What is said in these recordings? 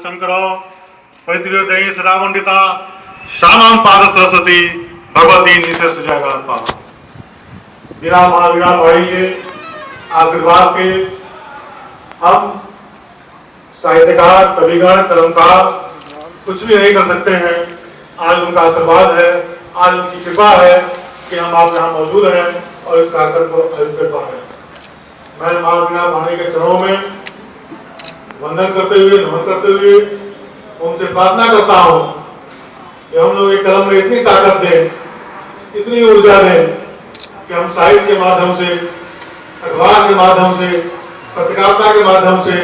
शंकरो पैतृदयी सदावंदिता श्यामां पाद सरस्वती भगवती निशेष जयगाथा। बिना महावीरा भाई के आशीर्वाद के हम साहित्यकार, कविगण, कलमकार कुछ भी नहीं कर सकते हैं। आज उनका आशीर्वाद है, आज उनकी कृपा है कि हम आप यहाँ मौजूद हैं और इस कार्यक्रम को आयोजित कर पा रहे हैं। मैं महावीरा भाई के चरणों में वंदन करते हुए, नमन करते हुए उनसे प्रार्थना करता हूँ कि हम लोग एक कलम में इतनी ताकत दें, इतनी ऊर्जा दें कि हम साहित्य के माध्यम से, अखबार के माध्यम से, पत्रकारिता के माध्यम से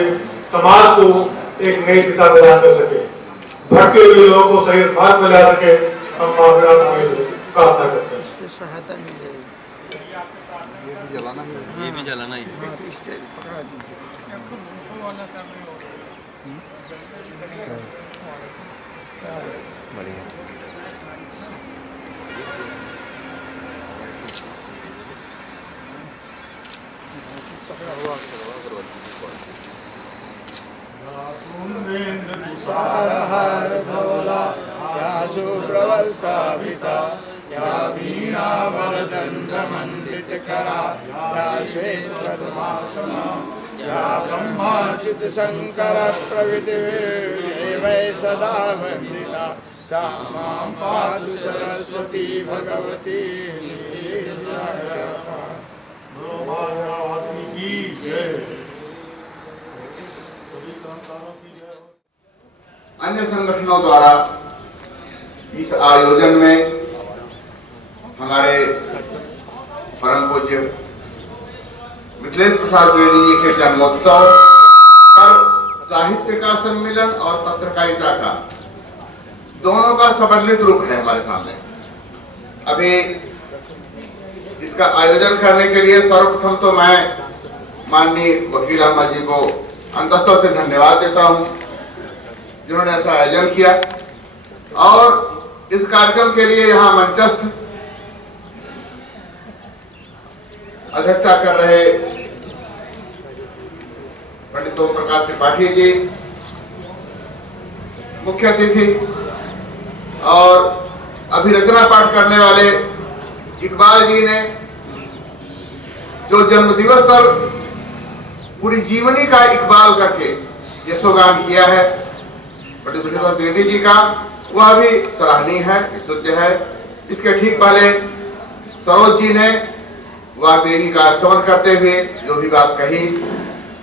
समाज को एक नई दिशा प्रदान कर सके, भटके हुए लोगों को सही मार्ग में ला सके। हम प्रार्थना करते हैं। इससे सहायता मिल जाएगी। ये भी जलाना है। इससे पकड़ा दीजिए। बढ़िया। सारहार धौला या शुभ्रवस्त्रावृता या वीणा वरदंड मंडित करा या श्वेत पद्मासना या ब्रह्माच्युत शंकर प्रभृति वै सदा वंदिता सा मां पातु सरस्वती भगवती। अन्य संगठनों द्वारा इस आयोजन में हमारे परम पूज्य मिथिलेश प्रसाद द्विवेदी जी के जन्मोत्सव पर साहित्य का सम्मेलन और पत्रकारिता का दोनों का समन्वित रूप है हमारे सामने। अभी इसका आयोजन करने के लिए सर्वप्रथम तो मैं माननीय वकील अहमद जी को अंतःस्थल से धन्यवाद देता हूँ जिन्होंने ऐसा आयोजन किया, और इस कार्यक्रम के लिए यहाँ मंचस्थ अध्यक्षता कर रहे पंडित ओम प्रकाश त्रिपाठी जी मुख्य अतिथि, और अभिरचना पाठ करने वाले इकबाल जी ने जो जन्म दिवस पर पूरी जीवनी का इकबाल करके यशोगान किया है पंडित प्रसाद द्विवेदी जी का, वह भी सराहनीय है, स्तुत्य है। इसके ठीक पहले सरोज जी ने वाग्देवी का स्तवन करते हुए जो भी बात कही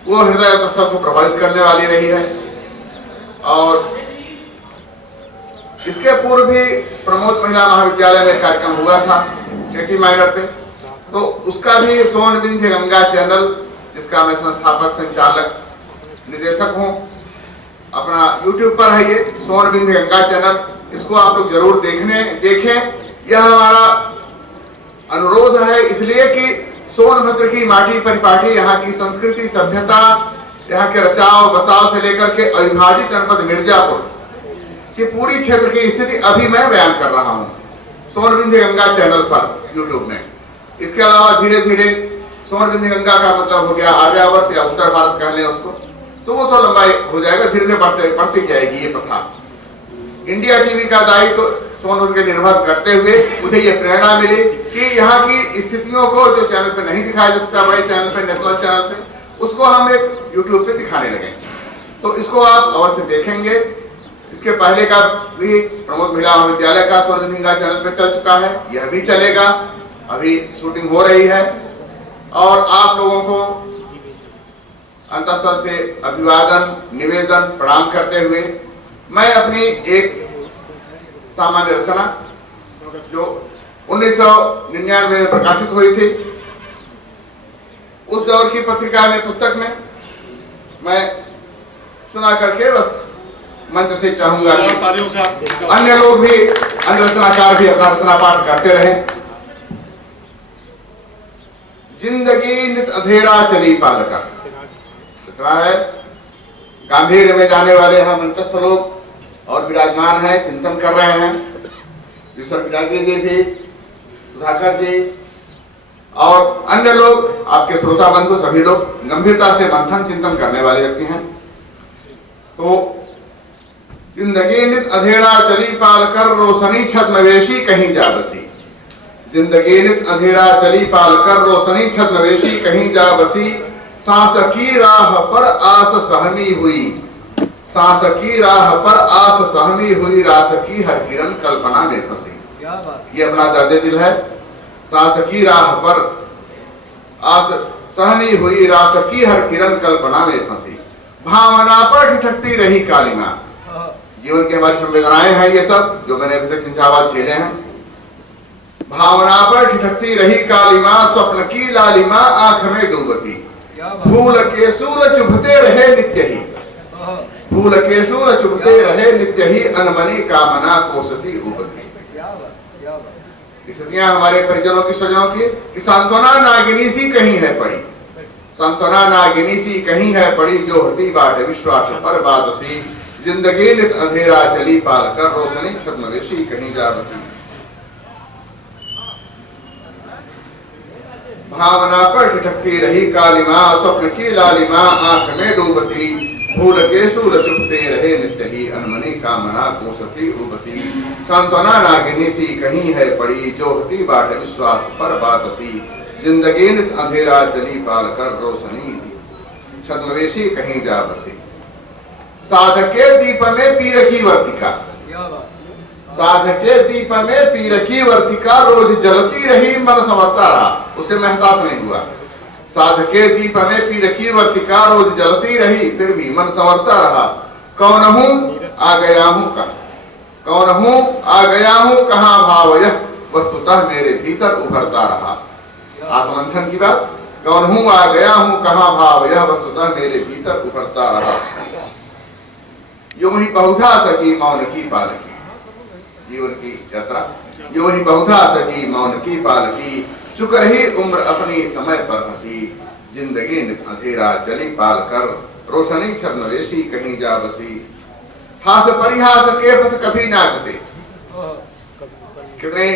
वो हृदय तस्तर को प्रभावित करने वाली रही है। और इसके पूर्व भी प्रमोद महिला महाविद्यालय में कार्यक्रम हुआ था चेटी माइनर पे, तो उसका भी सोन विंध्य गंगा चैनल जिसका मैं संस्थापक, संचालक, निदेशक हूँ, अपना YouTube पर है ये सोन विंध्य गंगा चैनल, इसको आप लोग जरूर देखें। यह हमारा अनुरोध है इसलिए कि सोनभद्र की माटी परिपाटी, यहाँ की संस्कृति, सभ्यता, यहाँ के रचाव बसाव से लेकर के अविभाजित जनपद मिर्जापुर की पूरी क्षेत्र की स्थिति अभी मैं बयान कर रहा हूँ सोन विंध्य गंगा चैनल पर YouTube में। इसके अलावा धीरे धीरे सोन विंध्य गंगा का मतलब हो गया आर्यावर्त या उत्तर भारत कह लें उसको, तो वो तो लंबाई हो जाएगा, धीरे धीरे बढ़ती जाएगी ये प्रथा। इंडिया टीवी का दायित्व सोनभद्र के निर्भर करते हुए मुझे ये प्रेरणा मिली कि यहाँ की स्थितियों को जो चैनल पे नहीं दिखाया जा सकता, बड़े चैनल पे, नेशनल चैनल पे, उसको हम एक यूट्यूब पे दिखाने लगे। तो इसको आप अवश्य देखेंगे। इसके पहले का भी प्रमोद महिला महाविद्यालय का सोन विंध्य गंगा चैनल पे चल चुका है, यह भी चलेगा, अभी शूटिंग हो रही है। और आप लोगों को अंतःस्थल से अभिवादन, निवेदन, प्रणाम करते हुए मैं अपनी एक सामान्य रचना जो 1999 में प्रकाशित हुई थी, उस दौर की पत्रिका में, पुस्तक में मैं सुना करके बस मंच से चाहूंगा कि अन्य लोग भी, अन्य रचनाकार भी अपना रचना पाठ करते रहे। जिंदगी नित अंधेरा चली पालकर, इतना है। गांधीर्य में जाने वाले हम मंचस्थ लोग और विराजमान हैं, चिंतन कर रहे हैं। विश्व विद्यार्थी जी भी, सुधाकर जी और अन्य लोग, आपके श्रोता बंधु सभी लोग गंभीरता से मंथन चिंतन करने वाले व्यक्ति हैं। तो जिंदगी नित अंधेरा चली पालकर, रोशनी छत मवेशी कहीं जा बसी। जिंदगी नित अंधेरा चली पालकर, रोशनी छत मवेशी कहीं जा बसी। सांस की राह पर आस सहमी हुई, सांस की राह पर आस सहमी हुई, रास की हर किरण कल्पना में फंसी। ये अपना दर्द दिल है। सांस की राह पर आस सहमी हुई, रास की हर किरण कल्पना में फंसी। भावना पर ठिठकती रही कालिमा। जीवन की हमारी संवेदनाएं हैं ये सब, जो मैंने अभी तक छिंछावाद झेले हैं। भावना पर ठिठकती रही कालिमा, स्वप्न की लालिमा आंख में डूबती। फूल के सूल चुभते रहे नित्य ही, फूल के सूल चुभते रहे नित्य ही, अनमनी कामना कोसती उबती। स्थितियां हमारे परिजनों की, स्वजनों की कि सांत्वना नागिनी सी कहीं है पड़ी, सांत्वना नागिनी सी कहीं है पड़ी, जो होती बाट विश्वास पर बादसी। जिंदगी नित अंधेरा चली पालकर, रोशनी छत मवेशी कहीं जा बसी। भावना पर ठिठकती रही कालिमा, स्वप्न की लालिमा आंख में डूबती। फूल के सूल चुभते रहे नित्य ही, अनमनी कामना कोसती उबती। सांत्वना नागिनी सी कहीं है पड़ी, जो होती बाट विश्वास पर बादसी। जिंदगी नित अंधेरा चली पालकर, रोशनी छत मवेशी कहीं जा बसी। साधके दीप में पीर की वर्तिका, साधके दीप में पीर की वर्तिका, रोज जलती रही मन संवरता रहा। उसे मैं हताश नहीं हुआ। साधके दीप में पीर की वर्तिका, रोज जलती रही फिर भी मन संवरता रहा। कौन हूँ आ गया हूँ कहाँ, कौन हूँ आ गया हूँ कहाँ, भाव यह वस्तुतः मेरे भीतर उभरता रहा। आत्मंथन की बात। कौन हूँ आ गया हूँ कहाँ, भाव यह वस्तुतः मेरे भीतर उभरता रहा। यूं ही बहुधा सकी मौन की पालकी, जीवन की यात्रा यूं ही बहुधा सकी मौन की पालकी। चुक रही उम्र अपनी समय पर हंसी, जिंदगी नित अंधेरा चली पालकर, रोशनी छत मवेशी कहीं जा बसी। हास परिहास के पथ कभी ना घटे, कितने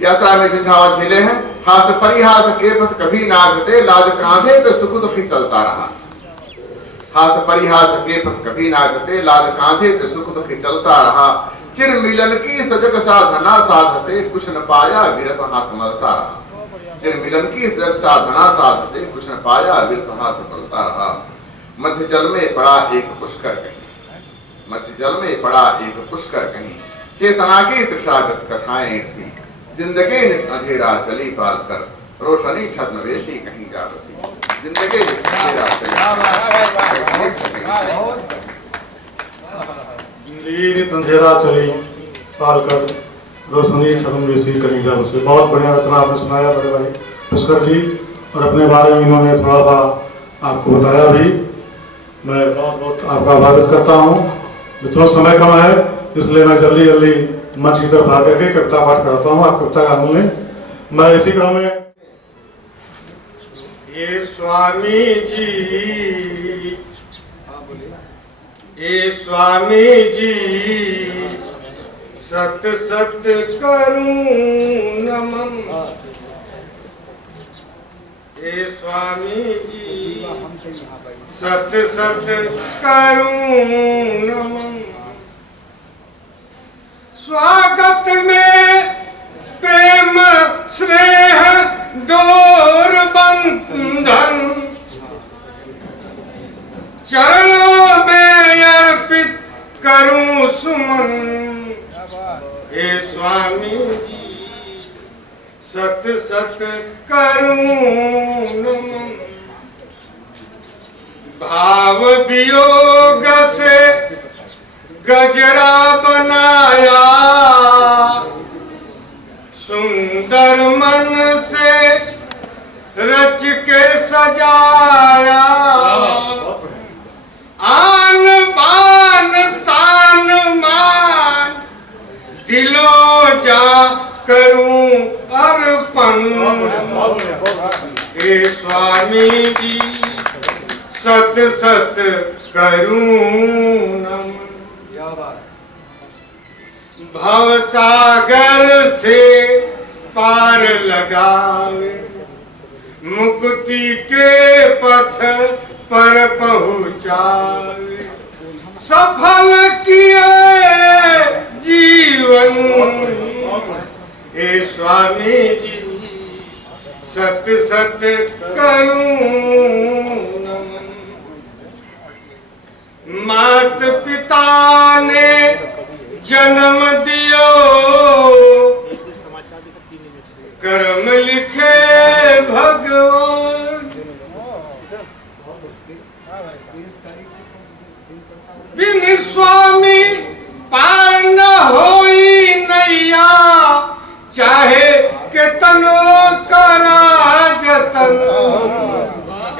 यात्रा में झंझावात झेले हैं। हास परिहास के पथ कभी ना घटे, लाज कांधे पे सुख दुखी चलता रहा। हास परिहास के पथ कभी ना घटे, लाज कांधे पे सुख दुखी चलता रहा। चिर मिलन की सजग साधना साधते, कुछ न पाया विरस हाथ मलता रहा। चिर मिलन की सजग साधना साधते, कुछ न पाया विरस हाथ मलता रहा। मध्य जल में पड़ा एक पुष्कर कहीं, मध्य जल में पड़ा एक पुष्कर कहीं, चेतना की तृषागत कथाएं सी। जिंदगी नित अंधेरा चली पालकर, रोशनी छत मवेशी कहीं जा बसी। जिंदगी नित अंधेरा चली अंधेरा चली पालकर, रोशनी छत मवेशी कहीं जा बसी। बहुत बढ़िया रचना आपने सुनाया बड़े भाई पुष्कर जी, और अपने बारे में इन्होंने थोड़ा सा आपको बताया भी। मैं बहुत बहुत आपका स्वागत करता हूँ। मित्रों, समय कम है, इसलिए मैं जल्दी जल्दी मंच की तरफ आकर के कविता पाठ कराता हूँ। आप कविता का आनंद लें। मैं इसी क्रम में, ये स्वामी जी, ये स्वामी जी, सत सत करूं नमन। ये स्वामी जी, सत सत करूं नमन। स्वागत में प्रेम स्नेह डोर बंधन, चरणों में अर्पित करूं सुमन। हे स्वामी जी, सत सत करूं नमन। भाव वियोग से गजरा बनाया, सुंदर मन से रच के सजाया, आन बान शान मान दिलो जा करूं अर्पण। हे स्वामी जी सत सत करूं नमन। भवसागर से पार लगावे, मुक्ति के पथ पर पहुँचावे, सफल किए जीवन। हे स्वामी जी सत सत करूं नमन। मात पिता ने जन्म दियो, कर्म लिखे भगवान। बिन स्वामी पार न होई नैया, चाहे कितनो करा जतन।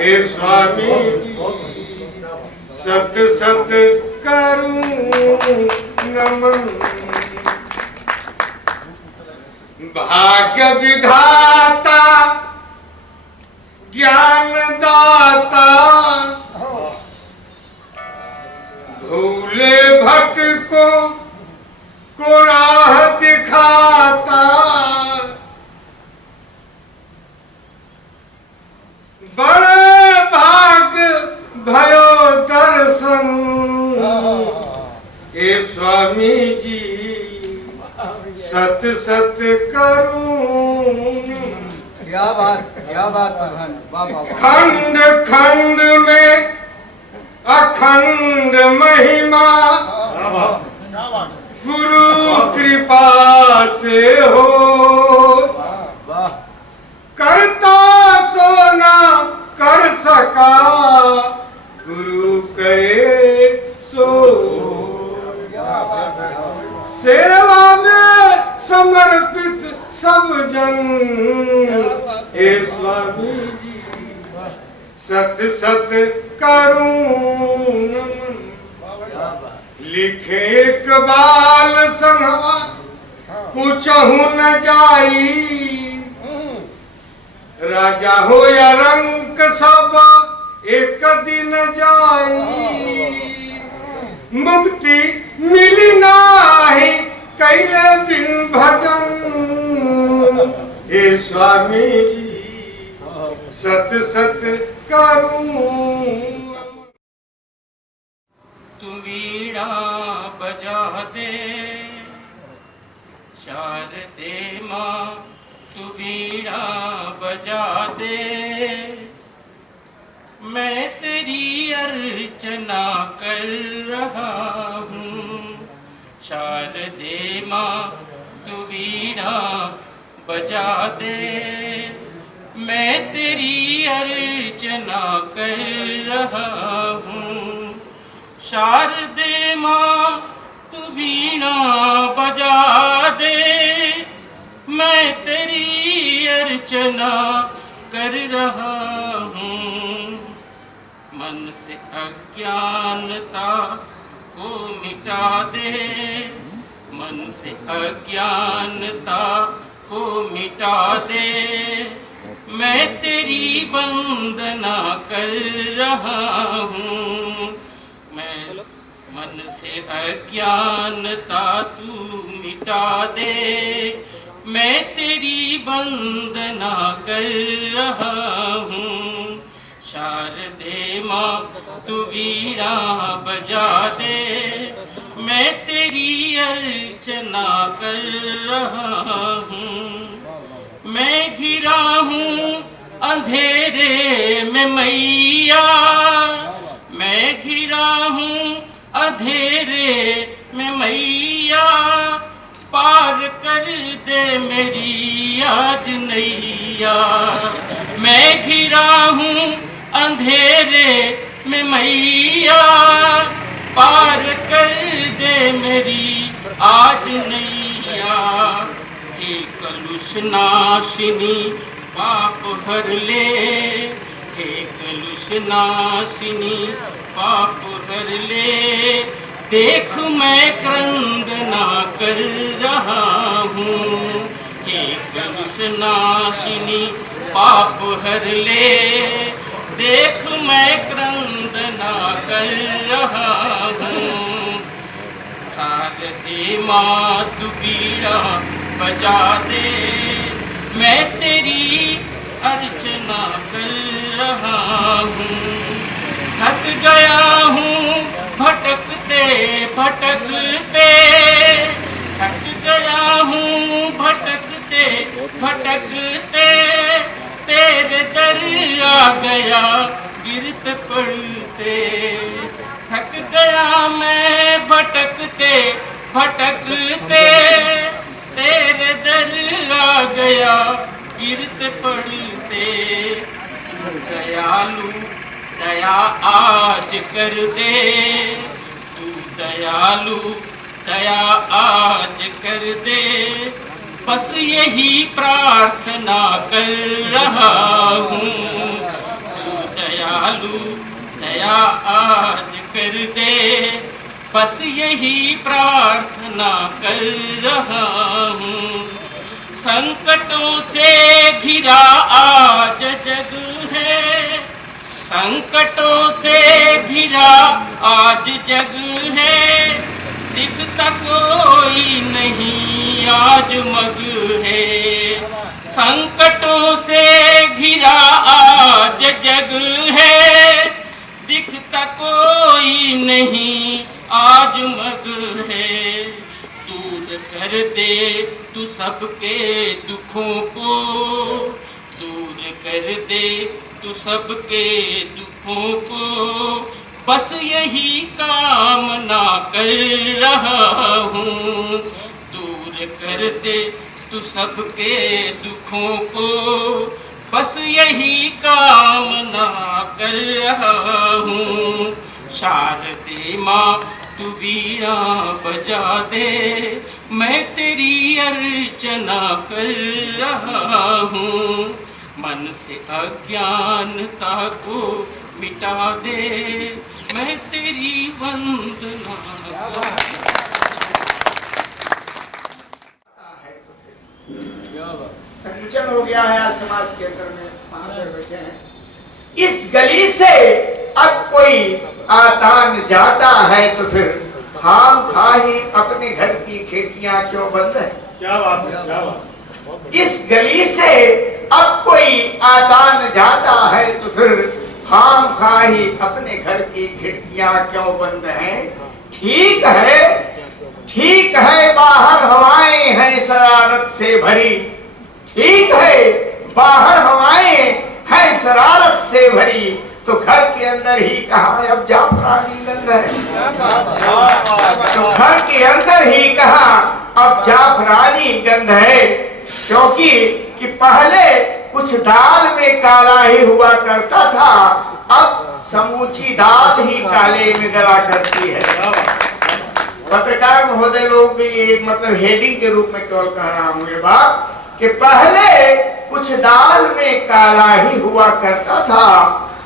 हे स्वामी जी सत सत करूं नमन। भाग्य विधाता ज्ञान दाता, भूले भटको को राह दिखाता। बड़े भाग भयो दर्शन। हे स्वामी जी सत सत करूं। क्या बात भगवान, वाह वाह वाह। खंड खंड में अखंड महिमा, गुरु कृपा से हो। वाह करता सोना कर सका, गुरु करे सो। सेवा में समर्पित सब जन। हे स्वामी जी सत सत करूं नमन। लिखे इकबाल संगवा कुछहु न जाई, राजा हो या रंक सब एक दिन जाई। मुक्ति मिली नाही कैले बिन भजन। हे स्वामी जी सत सत करूं। तू वीणा बजा दे शारदे माँ, तू वीणा बजा दे। मैं तेरी अर्चना कर रहा हूँ शारदे माँ, तू वीणा बजा दे। मैं तेरी अर्चना कर रहा हूँ शारदे माँ, तू वीणा बजा दे। मैं तेरी अर्चना कर रहा हूँ। मन से अज्ञानता को मिटा दे, मन से अज्ञानता को मिटा दे। मैं तेरी वंदना कर रहा हूँ। मैं मन से अज्ञानता तू मिटा दे। मैं तेरी वंदना कर रहा हूँ शारदे माँ, तू वीणा बजा दे। मैं तेरी अर्चना कर रहा हूँ। मैं घिरा हूँ अंधेरे में मैया, मैं घिरा हूँ अंधेरे में मैया। पार कर दे मेरी आज नैया। मैं घिरा हूँ अंधेरे में मैया, पार कर दे मेरी आज नैया। हे कलुष नाशिनी पाप हर ले, हे कलुष नाशिनी पाप हर ले। देख मैं क्रंदना कर रहा हूँ, हे कलुष नाशिनी पाप हर ले। देख मैं क्रंदना कर रहा हूँ। शारदे माँ तू बीड़ा बजा दे, मैं तेरी अर्चना कर रहा हूँ। थक गया हूँ भटकते भटकते, थक गया हूँ भटकते भटकते। तेरे दर आ गया गिरते पड़ते, थक गया मैं भटकते भटकते। तेरे दर आ गया गिरते पड़ते। दयालु दया आज कर दे, तू दयालु दया आज कर दे। बस यही प्रार्थना कर रहा हूँ, तू दयालु दया आज कर दे। बस यही प्रार्थना कर रहा हूँ। संकटों से घिरा आज जग है, संकटों से घिरा आज जग है। दिखता कोई नहीं आज मग है, संकटों से घिरा आज जग है। दिखता कोई नहीं आज मग है। दूर कर दे तू सबके दुखों को, दूर कर दे तू सबके दुखों को। बस यही कामना कर रहा हूँ, दूर कर दे तू सबके दुखों को। बस यही कामना कर रहा हूँ। शारदे माँ तू वीणा बजा दे, मैं तेरी अर्चना कर रहा हूँ। मन से अज्ञानता को मिटा दे, मैं तेरी वंदना संकुचन हो गया है आज समाज के अंदर में। महाशय बैठे हैं, इस गली से अब कोई आता न जाता है तो फिर खाम खा ही अपने घर की खिड़कियां क्यों बंद है। क्या बात है, क्या बात। इस गली से अब कोई आता न जाता है तो फिर खाम खा ही अपने घर की खिड़कियां क्यों बंद हैं। ठीक है बाहर हवाएं हैं शरारत से भरी, ठीक है बाहर हवाएं हैं शरारत से भरी। तो घर के अंदर ही कहाँ अब जाफरानी गंध है, तो घर के अंदर ही कहाँ अब जाफरानी गंध है। क्योंकि कि पहले कुछ दाल में काला ही हुआ करता था, अब समूची दाल ही काले में गला करती है। पत्रकार महोदय लोगों के लिए मतलब हेडिंग के रूप में केवल कह रहा हूँ ये बात कि पहले कुछ दाल में काला ही हुआ करता था,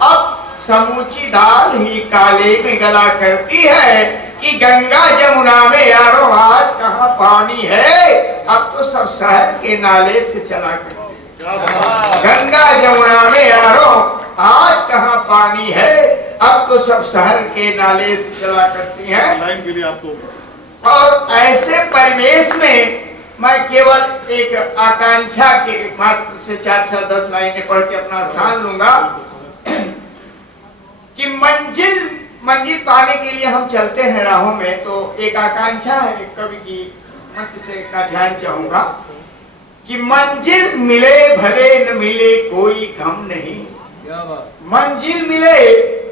अब समूची दाल ही काले में गला करती है। कि गंगा जमुना में यारो आज कहाँ पानी है, अब तो सब शहर के नाले से चला करते हैं। गंगा जमुना में यारो आज कहाँ पानी है, अब तो सब शहर के नाले से चला करती हैं। लाइन के लिए आपको और ऐसे परिवेश में मैं केवल एक आकांक्षा के मात्र से 4-10 लाइनें पढ़ के अपना स्थान लूंगा कि मंजिल पाने के लिए हम चलते हैं राहों में। तो एक आकांक्षा है कवि की, मंच से का ध्यान चाहूंगा कि मंजिल मिले भले न मिले कोई गम नहीं, मंजिल मिले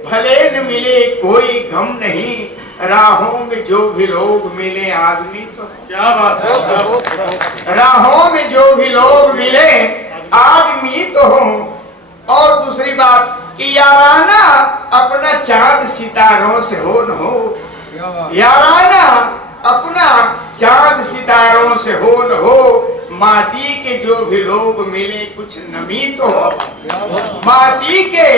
भले न मिले कोई गम नहीं। राहों में जो भी लोग मिले आदमी तो क्या बात है, राहों में जो भी लोग मिले आदमी तो हो। और दूसरी बात कि याराना अपना चांद सितारों से हो न हो, क्या बात याराना अपना चांद सितारों से हो न हो, माटी के जो भी लोग मिले कुछ नमी तो हो, क्या बात माटी के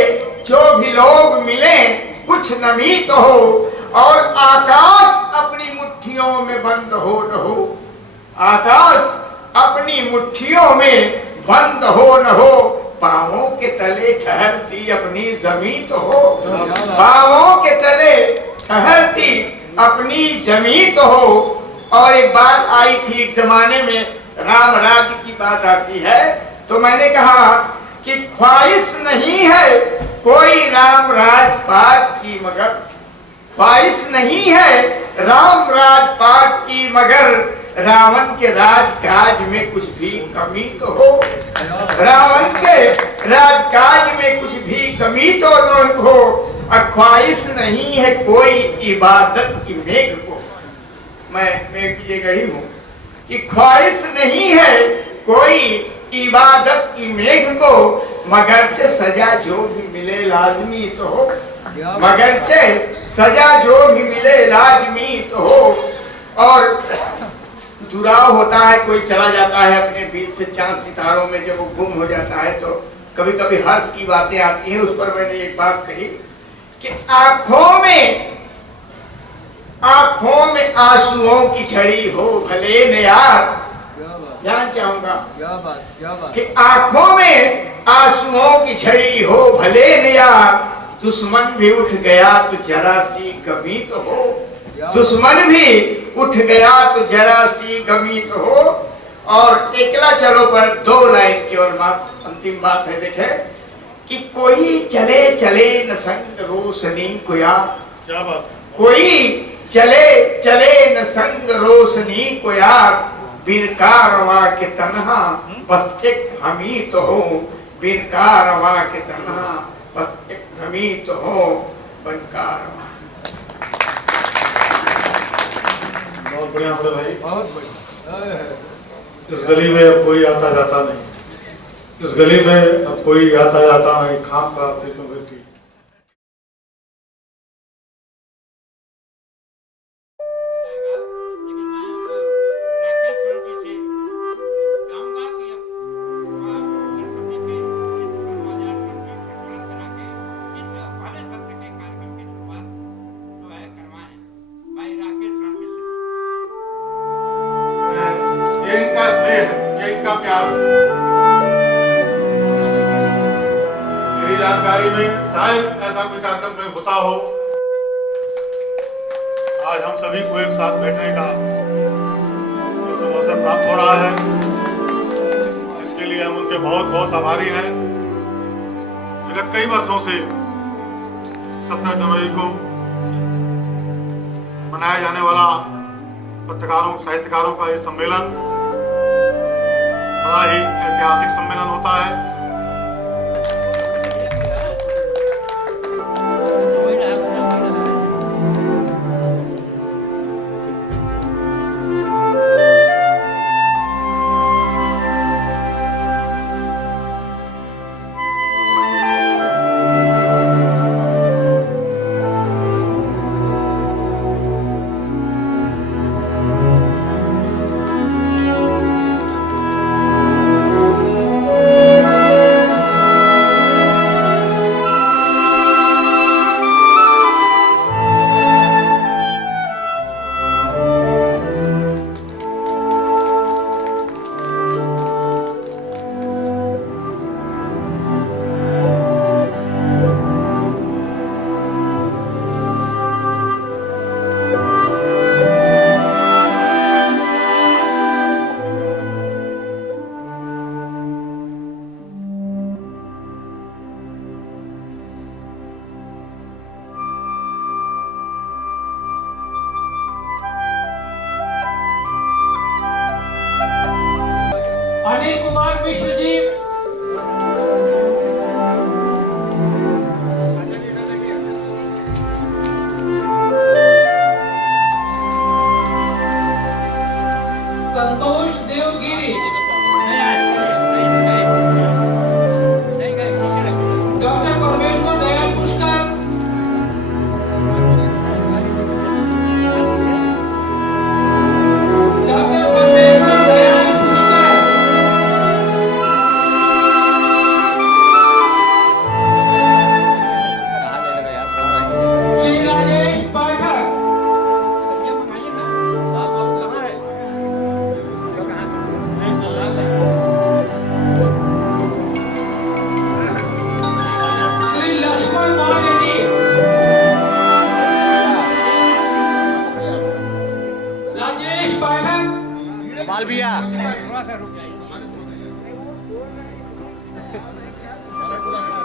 जो भी लोग मिले कुछ नमी तो हो, और आकाश अपनी मुट्ठियों में बंद हो न हो, आकाश अपनी मुट्ठियों में बंद हो न हो, पांवों के तले ठहरती अपनी जमीन तो हो, पांवों के तले ठहरती अपनी जमीन तो हो। और एक बात आई थी, एक जमाने में राम राज्य की बात आती है, तो मैंने कहा कि ख्वाहिश नहीं है कोई राम राजपाट की, मगर ख्वाहिश नहीं है राम राजपाट की, मगर रावण के राजकाज में कुछ भी कमी तो हो, रावण के राजकाज में कुछ भी कमी तो न हो। और ख्वाहिश नहीं है कोई इबादत की मेघ को, मैं ये गढ़ी हूँ कि ख्वाहिश नहीं है कोई इबादत की मेघ को, मगरचे सजा जो भी मिले लाजमी तो हो, मगरचे सजा जो भी मिले लाजमी तो हो। और दुराव होता है, कोई चला जाता है अपने बीच से चांद सितारों में, जब वो गुम हो जाता है तो कभी कभी हर्ष की बातें आती हैं। उस पर मैंने एक बात कही कि आंखों में आंसुओं की झड़ी हो भले न यार, ध्यान चाहूंगा क्या बात कि आंखों में आंसुओं की झड़ी हो भले न यार, दुश्मन भी उठ गया तो जरा सी कमी तो हो, दुश्मन भी उठ गया तो जरा सी गमी तो हो। और एकला चलो पर 2 लाइन की और अंतिम बात है, देखे कि कोई चले चले न संग रोशनी को यार, क्या बात कोई चले चले न संग रोशनी को यार, बिन कारवां के तन्हा बस एक हमी तो हो, बिन कारवां के तन्हा बस एक हमी तो हो, बिन कारवां। बहुत बढ़िया बड़े भाई। बहुत बढ़िया इस गली में अब कोई आता जाता नहीं, इस गली में अब कोई आता जाता नहीं, खाम का क्यों फिर की। ये इनका स्नेह है, ये इनका प्यार है। मेरी जानकारी में शायद ऐसा कोई कार्यक्रम कहीं होता हो, आज हम सभी को एक साथ बैठने का जो शुभ अवसर प्राप्त हो रहा है, इसके लिए हम उनके बहुत बहुत आभारी हैं। विगत कई वर्षों से 17 जनवरी को मनाया जाने वाला पत्रकारों साहित्यकारों का ये सम्मेलन बड़ा ही ऐतिहासिक सम्मेलन होता है।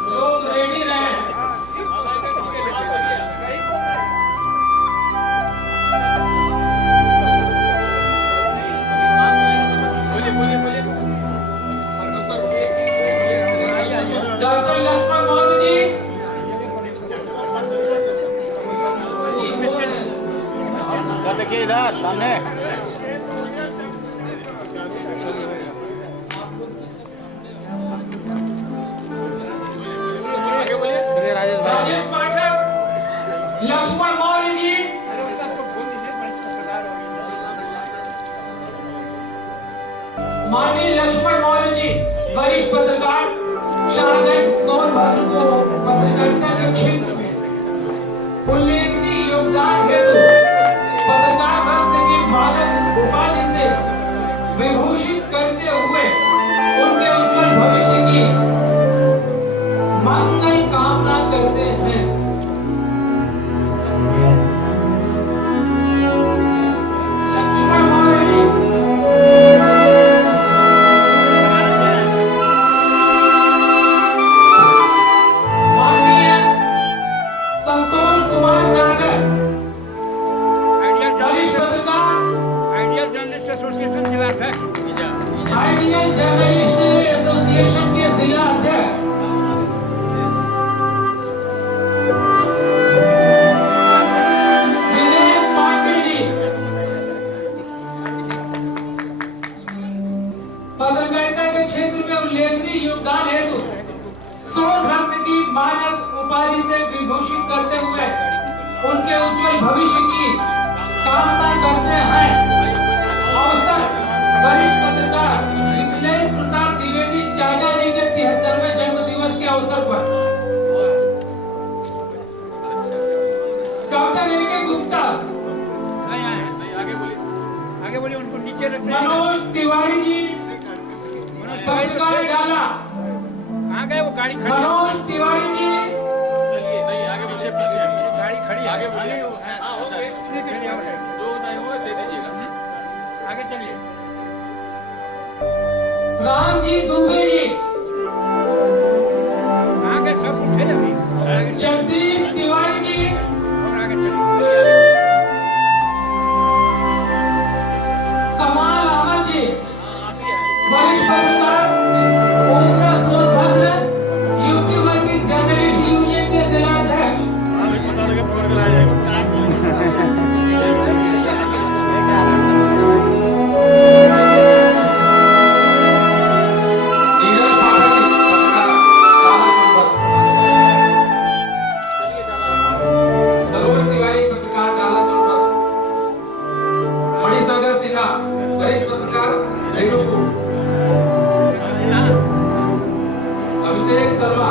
लोग रेडी रहें। डॉक्टर लक्ष्मण मौर्य जी देखिए इधर सामने। राजेश पाठक, लक्ष्मण मौर्य जी, माननीय लक्ष्मण मौर्य जी वरिष्ठ पत्रकार शाहगंज सोनभद्र को पत्रकारिता के क्षेत्र में उल्लेखनीय योगदान हेतु पत्रकार रत्न की मानद उपाधि से विभूषित करते हुए उनके उज्जवल भविष्य की मंगल कामना करते हैं। लक्ष्मण मौर्य जी, माननीय संतोष कुमार नागर, वरिष्ठ पत्रकार, आइडियल जर्नलिस्ट एसोसिएशन जिला अध्यक्ष, आइडियल जर्नलिस्ट एसोसिएशन के जिला अध्यक्ष, विवेक पांडे जी, पत्रकारिता के क्षेत्र में उल्लेखनीय योगदान हेतु सोनभद्र की मानद उपाधि से विभूषित करते हुए उनके उज्जवल भविष्य की कामना करते हैं। अवसर वरिष्ठ पत्रकार मिथिलेश प्रसाद द्विवेदी चाचा जी के 73वें जन्म दिवस के अवसर पर डॉक्टर ए.के. गुप्ता, आगे बोलिए उनको नीचे रखते हैं। मनोज तिवारी जी, पत्रकार डाला, कहाँ गए वो गाड़ी खड़ी है? मनोज तिवारी जी, गाड़ी खड़ी है। आगे बोलिए। जो नहीं हुआ दे दीजिएगा। आगे चलिए। राम जी दुबे जी, कहाँ गए सब थे अभी। जगदीश तिवारी जी, और आगे चलिए। कमाल अहमद जी, वरिष्ठ पत्रकार, Obra Sonbhadra, UP working journalist union के जिला अध्यक्ष, पता लगे पकड़ के लाया जाएगा। सरोज तिवारी, पत्रकार डाला सोनभद्र, मणिसागर सिन्हा, वरिष्ठ पत्रकार, रेणुकूट, अभिषेक शर्मा,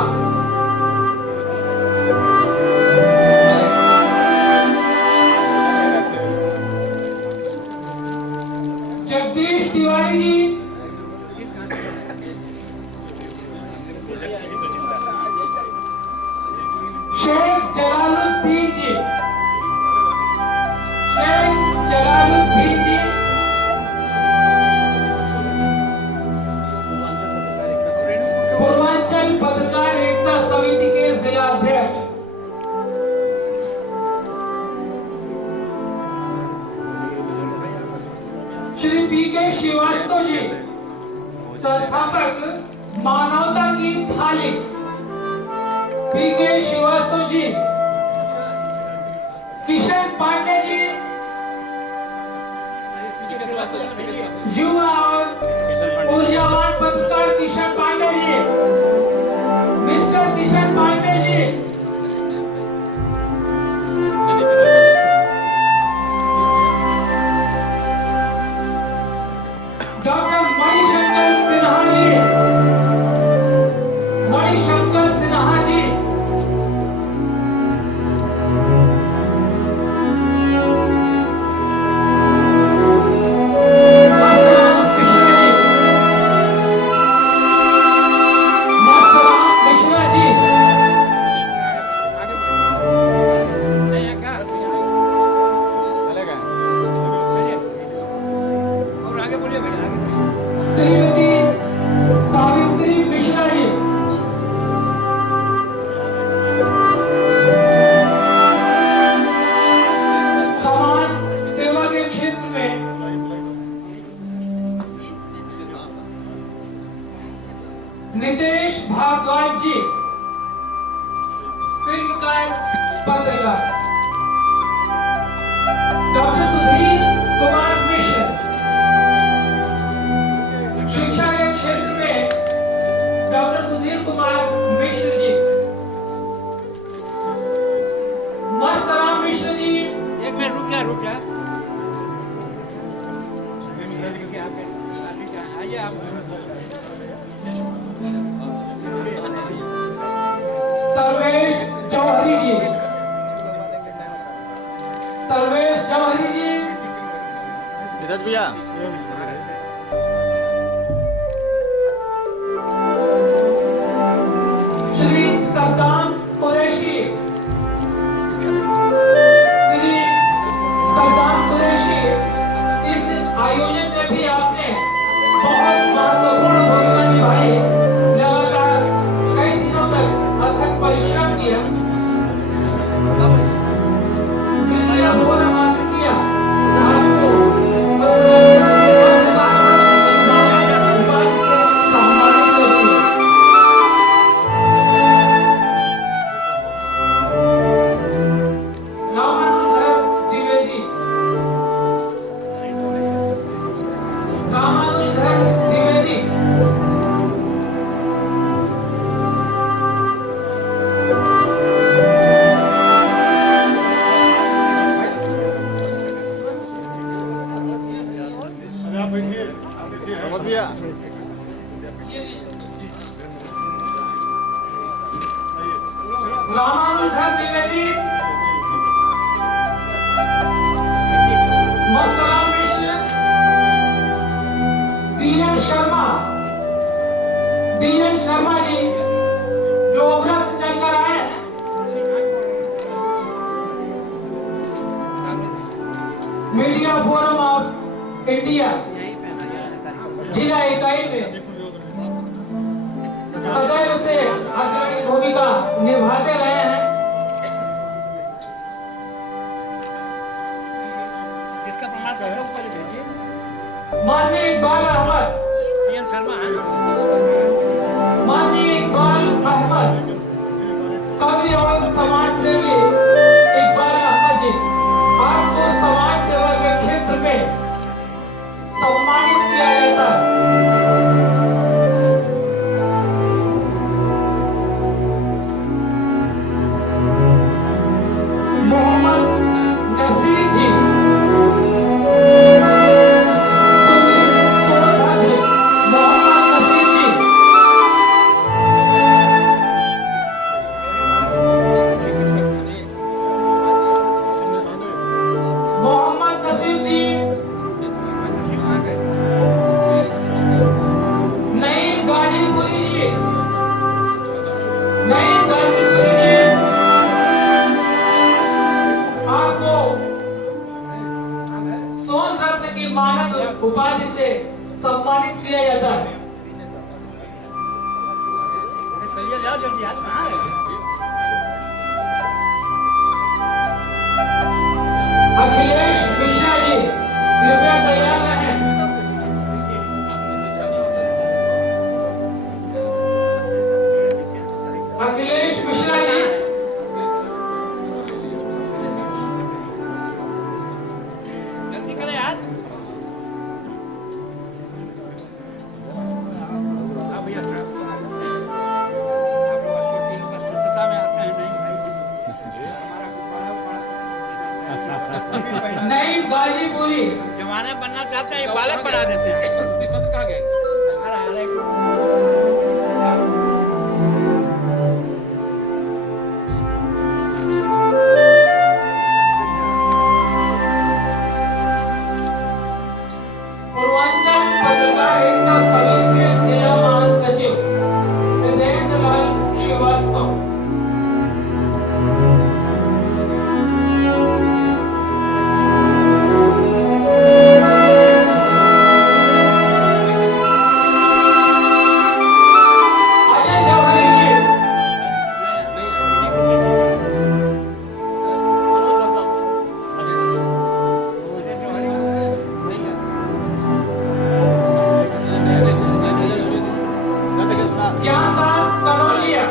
जगदीश तिवारी जी, शेख जलालुद्दीन जी, शेख जलालुद्दीन जी, पूर्वांचल पत्रकार एकता समिति के जिला अध्यक्ष, श्री पी.के. श्रीवास्तव जी, संस्थापक मानवता की थाली, पी.के. श्रीवास्तव जी, किशन पांडे जी, युवा और ऊर्जावान पत्रकार किशन पांडे जी, मिस्टर किशन पांडे जी, डॉक्टर मणिशंकर सिन्हा जी, मणिशंकर सिन्हा जी, मस्तराम कृष्ण जी, जा रुक जा आइए आप सर्वेश जौहरी जी, सर्वेश जौहरी जी, धीरज भैया श्री सद्दाम कुरैशी, श्री सद्दाम कुरैशी, इस आयोजन में भी आपने बहुत महत्वपूर्ण भूमिका निभाई। लगातार कई दिनों तक अथक परिश्रम किया, मीडिया फोरम आयोजित किया, आपको सम्मानित करती है। रामानुजर द्विवेदी, रामानुजर द्विवेदी, प्रमोद भैया रामानुजर द्विवेदी, मस्तराम मिश्र, डीएन शर्मा, डीएन शर्मा जी जो ओबरा से चलकर आए हैं, मीडिया फोरम ऑफ इंडिया जिला इकाई में सदैव से अग्रणी भूमिका निभाते रहे हैं। इसका प्रमाण पत्र ऊपर भेजिए माननीय इकबाल अहमद, पीएम शर्मा माननीय इकबाल अहमद, कवि और समाज सेवी इकबाल अहमद जी, आपको समाज सेवा के क्षेत्र में सम्मानित किया जाता है। मोहम्मद नसीब जी, सोनभद्र मोहम्मद नसीब जी, मोहम्मद नसीब जी, नईम गाजीपुरी जी, नईम गाजीपुरी जी, आपको सोन रत्न की मानद उपाधि से सम्मानित किया जाता है। चलिए जाओ जल्दी यार कहाँ है अखिलेश मिश्रा जी, कृपया तैयार रहें। अखिलेश मिश्रा जी, जल्दी करें यार हाँ भैया आप लोग स्वच्छता में आते हैं नहीं भाई नईम गाजीपुरी, जमाना बनना चाहते हैं ये बालक बना देते हैं कहाँ गए पूर्वांचल पत्रकार एकता समिति के जिला महासचिव हृदयेंद्र लाल श्रीवास्तव, अजय जौहरी जी, ज्ञानदास कनौजिया,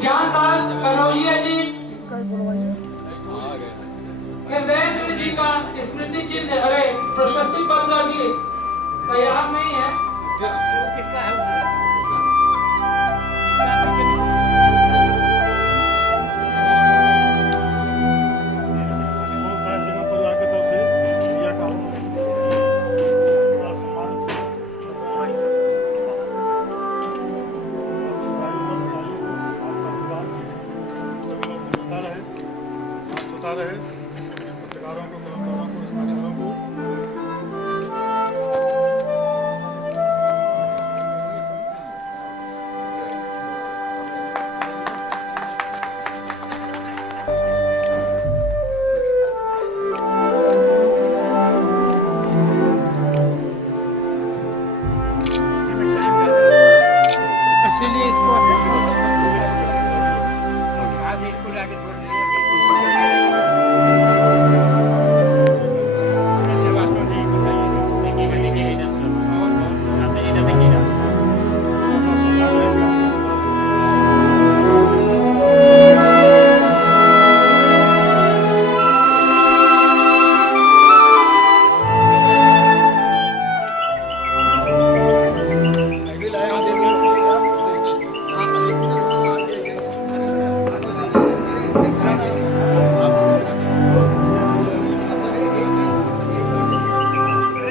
ज्ञानदास कनौजिया जी, हृदयेंद्र जी का स्मृति चिन्ह अरे प्रशस्ति पत्र अभी तैयार नहीं है। किसका है रहे पत्रकारों को, कलमकारों को, समाचारों को। इसीलिए इसको आपका सवाल है कि आपका सवाल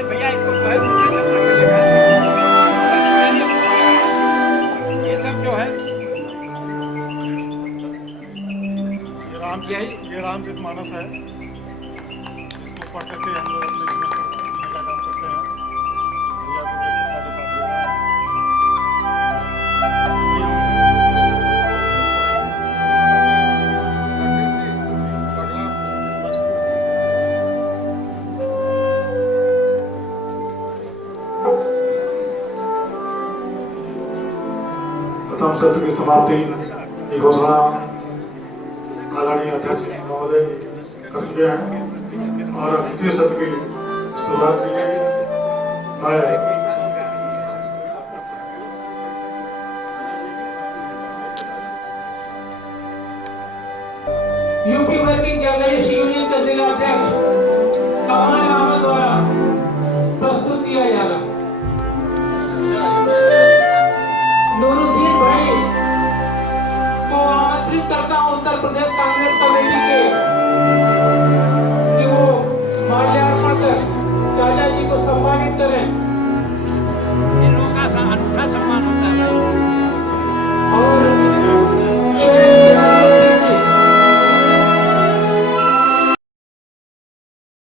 भैया इसको जो है मुझे सब रखिएगा। ये सब जो है ये रामचरितमानस है, इसको पढ़ करके हम लोग अपने जीवन को जीने का काम करते हैं। भैया को बड़ी श्रद्धा के साथ दे रहा है। प्रथम सत्र की समाप्ति की घोषणा आदरणीय अध्यक्ष महोदय कर चुके हैं और द्वितीय सत्र की शुरुआत की गई। मैं यूपी वर्किंग जर्नलिस्ट यूनियन के जिला अध्यक्ष कमाल अहमद द्वारा प्रस्तुत किया जा रहा नूरुद्दीन भाई को आमंत्रित करता हूं उत्तर प्रदेश कांग्रेस कमेटी के कि वो माल्यार्पण कर चाचा जी को सम्मानित करें। इन लोगों का अनूठा सम्मान